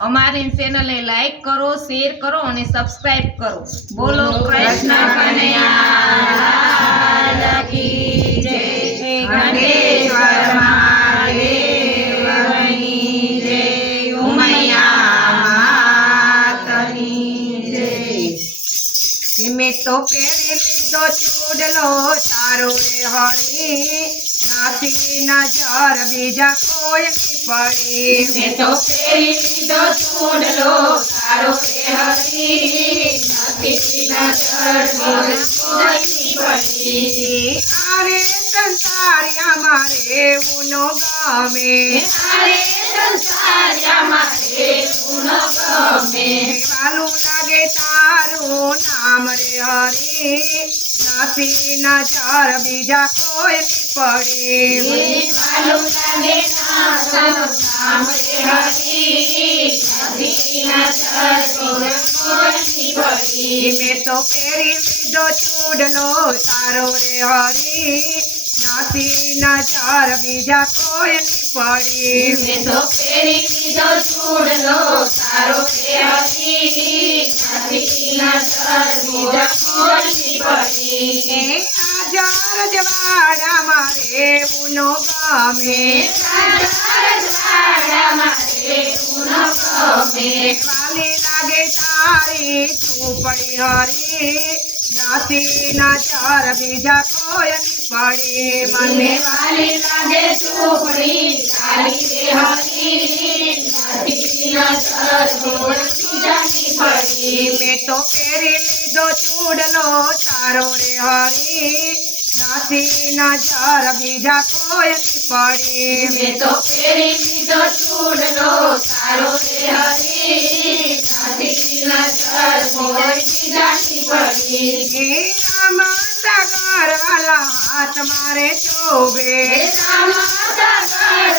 અમારી ચેનલને લાઈક કરો, શેર કરો અને સબસ્ક્રાઇબ કરો। બોલો કૃષ્ણ કનૈયા કી જય। ઘંટેશ્વર મહાદેવની જય। ઉમૈયા માતની જય। મેં તો પહેરી લીધો ચૂડલો તારો રે હરી, નાથી નજર બીજા કોઈની પડી। મેં તો પહેરી લીધો ચૂડલો તારો રે હરી, નથી નજર કોઈની પડી। અરે સંસારિયામાં રહેવું નો ગમે, અરે સંસારિયામાં રહેવું ન ગમે। વાલું લાગે તારું નામ રે હરી, નથી નજર બીજા કોઈની પડી। વાલું લાગે તારું નામ રે હરી, નથી નજર કોઈની પડી। મેં તો પહેરી લીધો ચૂડલો તારો રે હરી, નથી નજર બીજા કોઈની પડી। મેં તો પહેરી લીધો ચૂડલો તારો રે હરી, નથી નજર બીજા કોઈની પડી। આજાર જવાડામાં રહેવું નો ગમે, વાડામાં રહેવું ન ગમે। વાલી લાગે તારી ઝૂંપડી હરી, નથી નજર બીજા કોઈની પડી। મને વાલી લાગે ઝૂંપડી તારી રે હરી, નથી નજર બીજાની પડી। મેં તો પહેરી લીધો ચૂડલો તારો રે હરી, નથી નજર બીજા કોઈની પડી। મેં તો પહેરી લીધો ચૂડલો તારો રે હરી, નથી નજર બીજાની પડી। રામા સાગર વાલા હાથ મારે શોભે,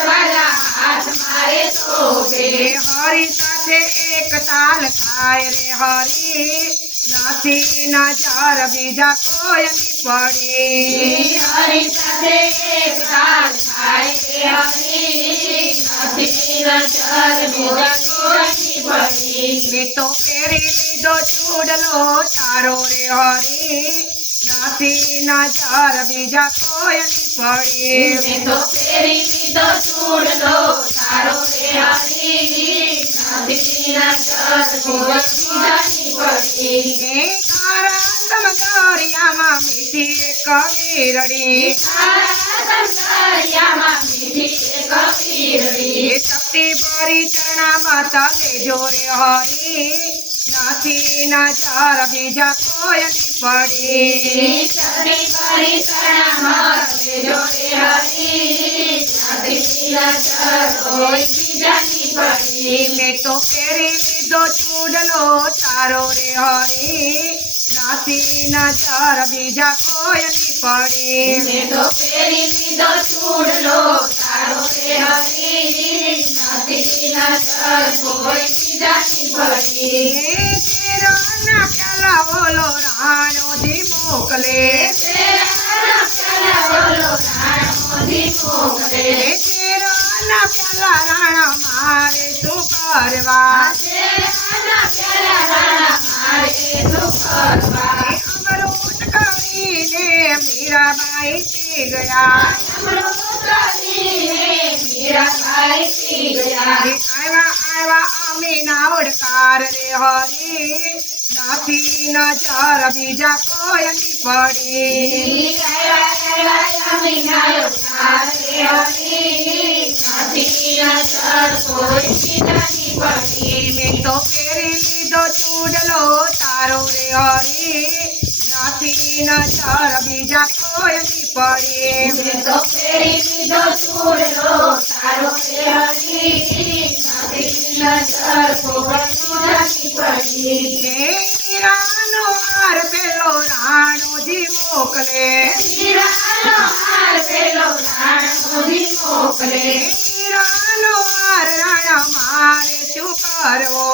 વાલા હાથ મારે શોભે। હરી સાથે એક તાલ થાય રે હરી, નથી નજર બીજા કોઈની પડી। હરી સાથે એક તાલ થાય રે હરી, નથી નજર બીજા કોઈની પડી। મેં તો પહેરી લીધો ચૂડલો તારો રે હરી, નથી નજર બીજા કોઈની પડી। મેં તો પહેરી લીધો ચૂડલો તારો રે હરી, નથી નજર બીજાની પડી। તારા સમગરિયામાં મીઠી એક વીરડી, સંસારિયામાં મીઠી એક વીરડી। તપતી ભરી ચરણામાં તલે જોરે હરી, નથી નજર બીજા કોઈની પડી। સતી કરી શરણામાં જોડે હરી, નથી નજર કોઈ બીજાની પડી। મેં તો પહેરી લીધો ચૂડલો તારો રે હરી, નથી નજર બીજા કોઈની પડી। મેં તો પહેરી લીધો ચૂડલો તારો રે હરી, નથી નજર કોઈ બીજાની પડી। ચેરાના પ્યાલા ઓલો રાણોજી મોકલે, ચેરાના પ્યાલા રાણા મારે શું કરવા। અમૃત કરીને મીરાબાઈ પી ગયા, આવ્યા અમે નાવડકાર રે હરી, નથી નજર બીજા કોઈની પડી। મેં તો પહેરી લીધો ચૂડલો તારો રે હરી, નથી નજર બીજા કોઈની પડી। મેં તો પહેરી લીધો ચૂડલો તારો રે હરી, નથી નજર કોઈ બીજાની પડી। હીરાનો હાર પેલો રાણોજી મોકલે, હીરાનો હાર રાણા મારે શું કરવો।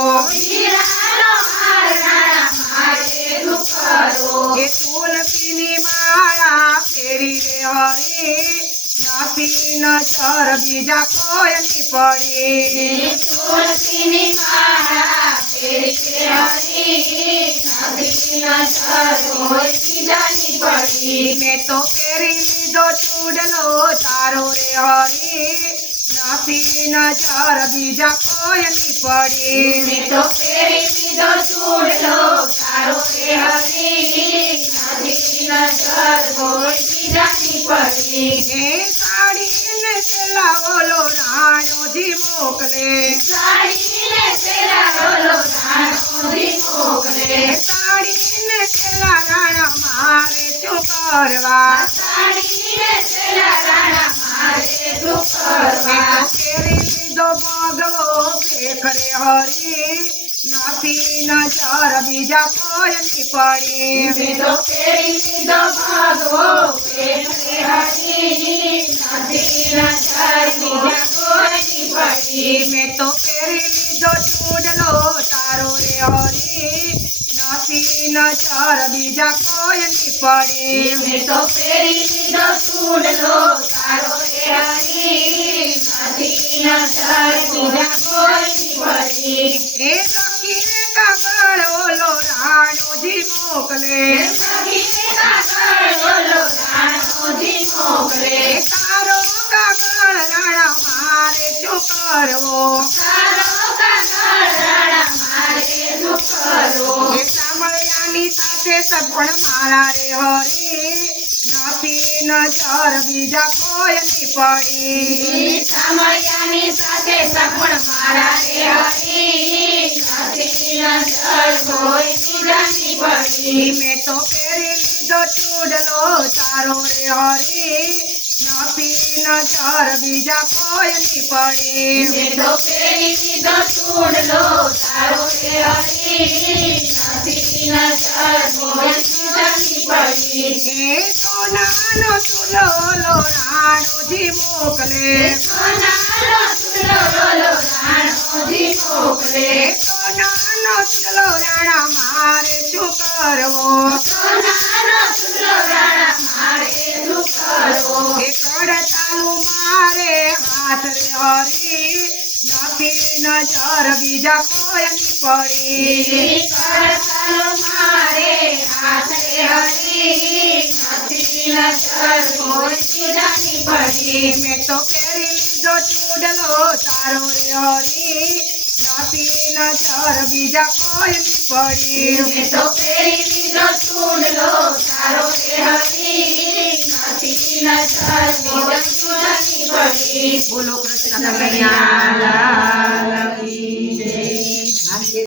એ તુલસીની માળા ફેરી રે હરી, નથી નજર બીજા કોઈની પડી તુલસીની માળા ફેરી છે હરી નથી નજર કોઈ બીજાની પડી મેં તો પહેરી લીધો ચૂડલો તારો રે હરી નથી નજર બીજા કોઈની પડી મેં તો ફેરી લીધો ચૂડલો તારો રે હરી નથી નજર કોઈ બીજાની પડી હે સાડીને પેલા ઓલો રાણોજી મોકલે સાડીને પેલા ઓલો રાણોજી મોકલે સાડીને પેલા રાણા મારે શું કરવા સાડીને પેલા રાણા મારે શું મેં કરવા તો પહેરી લીધો ભગવો ફેખરે હરી નથી નજર બીજા કોઈની પડી મેં તો ફેરી લીધો ભાગવો ફેરે હરી નથી નજર બીજા કોઈની પડી મેં તો પહેરી લીધો ચૂડલો તારો રે હરી નથી નજર બીજા કોઈની પડી મેં તો ફેરી લીધો ચૂડલો તારો રે હરી નથી નજર બીજા કોઈની પડી એ લખીને કાગળ ઓલો રાણોજી મોકલે સખીને કાગળ ઓલો રાણોજી મોકલે એ તારો કાગળ રાણા મારે શું કરવો તારો કાગળ રાણા મારે શું કરવો એ સાંભળ્યાની સાથે સગવણ મારા રે હરી નથી નજર બીજા કોઈની પડી સામળિયાની સાથે સગવણ મારા રે હરી નથી નજર કોઈ બીજાની પડી મેં તો પહેરી લીધો ચૂડલો તારો રે હરી નથી નજર બીજા કોઈની પડી મેં તો ફેરી લીધો ચૂડલો તારો રે હરી નથી નજર કોઈ બીજાની પડી એ સોનાનો ચૂલો રાણોજી મોકલે સોનાનો ચૂલો ઓલો રાણોજી મોકલે એ સોનાનો ચૂલો રાણા મારે શું કરવો સોનાનો ચૂલો રાણા મારે શું કરવો એ કડતાલું મારે હાથ રે હરી નથી નજર બીજા કોઈની પડી કરતાલો મારે હાથ રે હરી નથી નજર કોઈ બીજાની પડી મેં તો પહેરી લીધો ચૂડલો તારો રે હરી નથી નજર બીજા કોઈની પડી મેં તો ફેરી લીધો ચૂડલો તારો રે હરી નથી નજર કોઈ બીજાની પડી બોલો કૃષ્ણ કનૈયા લાલ કી જય.